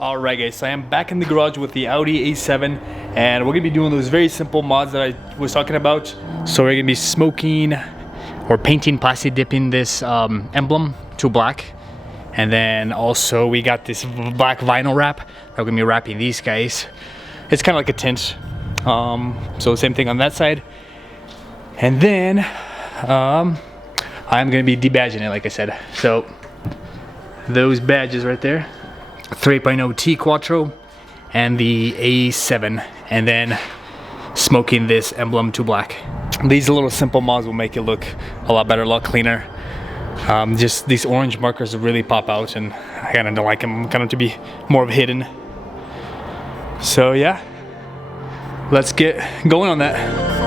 Alright guys, so I am back in the garage with the Audi A7 and we're going to be doing those very simple mods that I was talking about. So we're going to be smoking or painting, plastic dipping this emblem to black. And then also we got this black vinyl wrap that we're going to be wrapping these guys. It's kind of like a tint. So same thing on that side. And then I'm going to be debadging it like I said. So those badges right there. 3.0 T Quattro and the A7, and then smoking this emblem to black. These little simple mods will make it look a lot better, a lot cleaner. Just these orange markers really pop out and I kind of don't like them, kind of to be more of hidden. So yeah, let's get going on that.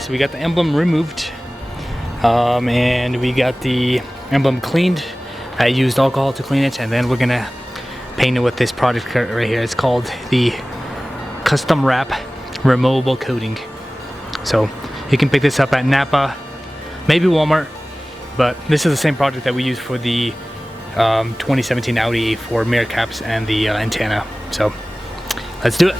So we got the emblem removed and we got the emblem cleaned. I used alcohol to clean it, and then we're gonna paint it with this product right here. It's called the Custom Wrap Removable Coating. So you can pick this up at Napa, maybe Walmart, but this is the same product that we used for the 2017 Audi for mirror caps and the antenna. So let's do it.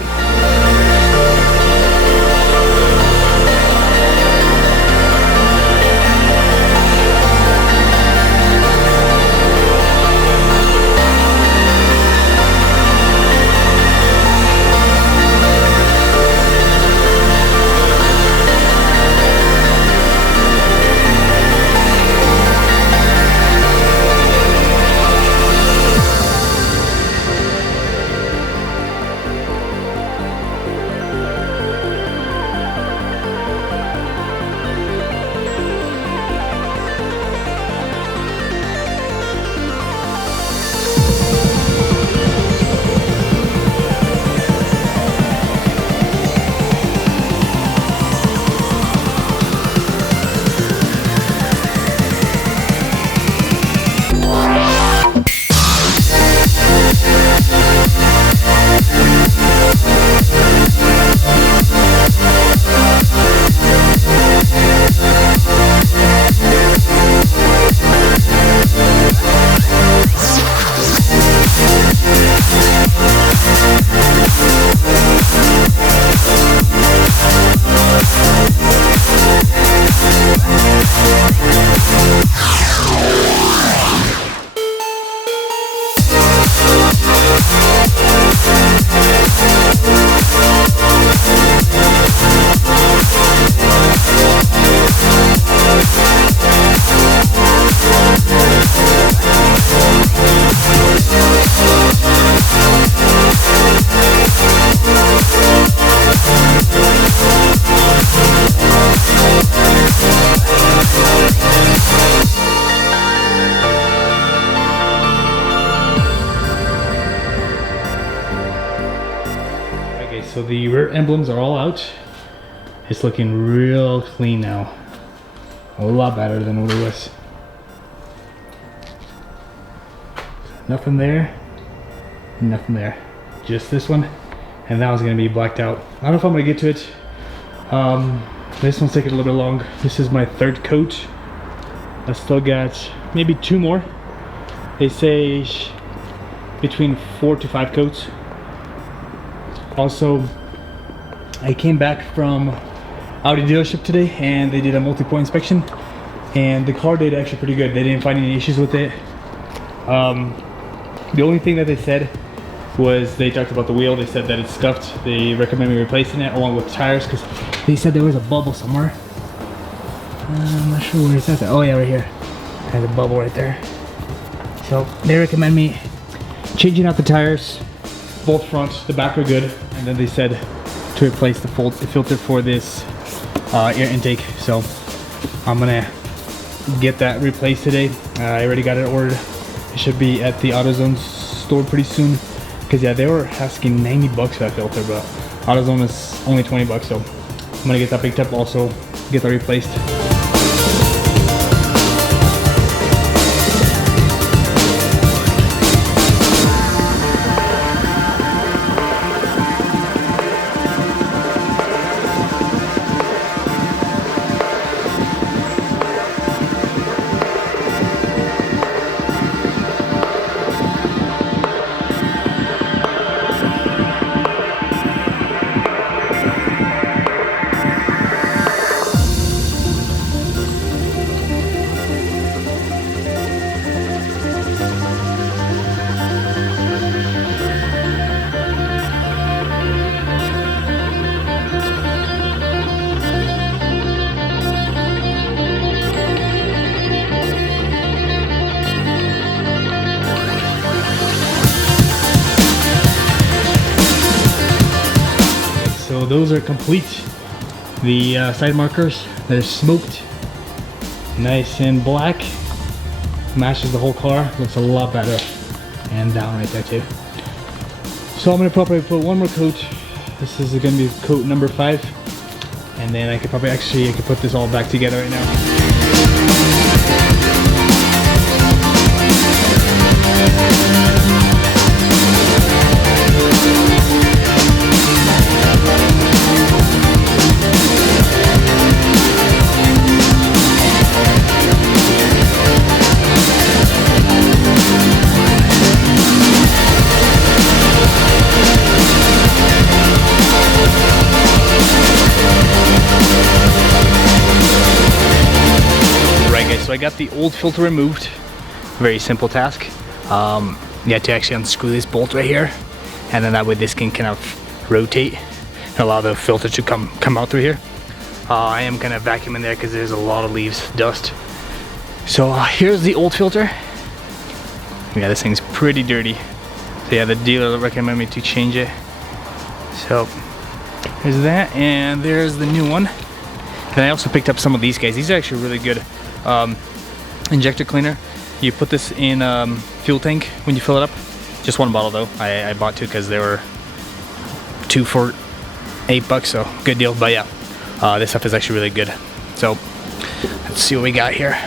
So the rear emblems are all out. It's looking real clean now. A lot better than what it was. Nothing there, nothing there. Just this one, and that one's gonna be blacked out. I don't know if I'm gonna get to it. This one's taking a little bit long. This is my third coat. I still got maybe 2 more. They say between 4 to 5 coats. Also, I came back from Audi dealership today and they did a multi-point inspection and the car did actually pretty good. They didn't find any issues with it. The only thing that they said was they talked about the wheel. They said that it's scuffed. They recommend me replacing it along with the tires because they said there was a bubble somewhere. I'm not sure where it's at. Oh yeah, right here. There's a bubble right there. So they recommend me changing out the tires, both fronts, the back are good, and then they said to replace the filter for this air intake. So I'm gonna get that replaced today. I already got it ordered. It should be at the AutoZone store pretty soon. Cause yeah, they were asking 90 bucks for that filter, but AutoZone is only 20 bucks. So I'm gonna get that picked up, also get that replaced. So those are complete. The side markers, they're smoked, nice and black, matches the whole car, looks a lot better, and down right there too. So I'm gonna probably put one more coat. This is gonna be coat number 5, and then I could probably I could put this all back together right now. So I got the old filter removed. Very simple task. You have to actually unscrew this bolt right here, and then that way this can kind of rotate and allow the filter to come out through here. I am kind of vacuuming there because there's a lot of leaves, dust. So here's the old filter. Yeah, this thing's pretty dirty. So yeah, the dealer recommended me to change it. So there's that, and there's the new one. And I also picked up some of these guys. These are actually really good. Injector cleaner. You put this in fuel tank when you fill it up. Just one bottle though. I bought 2 because they were 2 for $8, so good deal. But yeah, this stuff is actually really good. So let's see what we got here.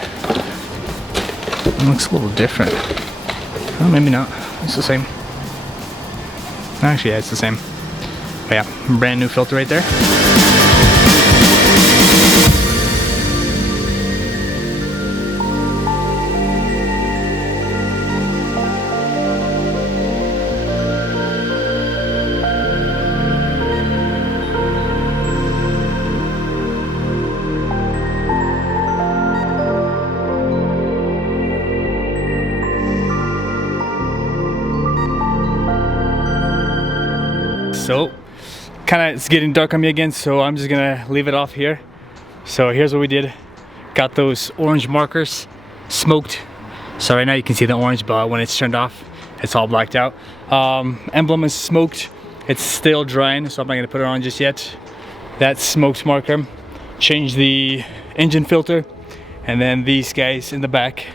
It looks a little different. Oh, maybe not. It's the same. Actually, yeah, it's the same. But yeah, brand new filter right there. So it's getting dark on me again, so I'm just gonna leave it off here. So here's what we did. Got those orange markers smoked. So right now you can see the orange, but when it's turned off, it's all blacked out. Emblem is smoked. It's still drying, so I'm not gonna put it on just yet. That smoked marker. Change the engine filter, and then these guys in the back,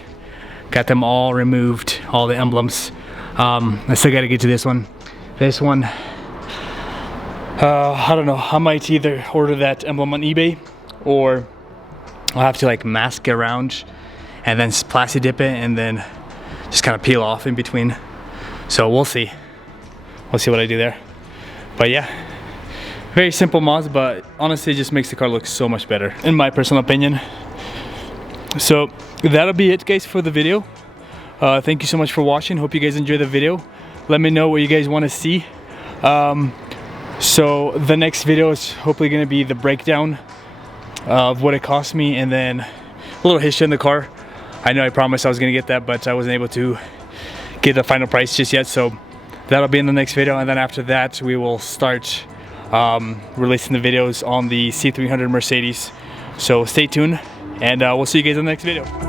got them all removed, all the emblems. I still gotta get to this one. This one, I don't know, I might either order that emblem on eBay, or I'll have to like mask it around and then plasti dip it and then just kind of peel off in between. So we'll see what I do there. But yeah, very simple mods, but honestly it just makes the car look so much better in my personal opinion. So that'll be it guys for the video. Thank you so much for watching. Hope you guys enjoyed the video. Let me know what you guys want to see. So the next video is hopefully going to be the breakdown of what it cost me, and then a little history in the car. I know I promised I was going to get that, but I wasn't able to get the final price just yet, so that'll be in the next video. And then after that we will start releasing the videos on the C300 Mercedes. So stay tuned, and we'll see you guys in the next video.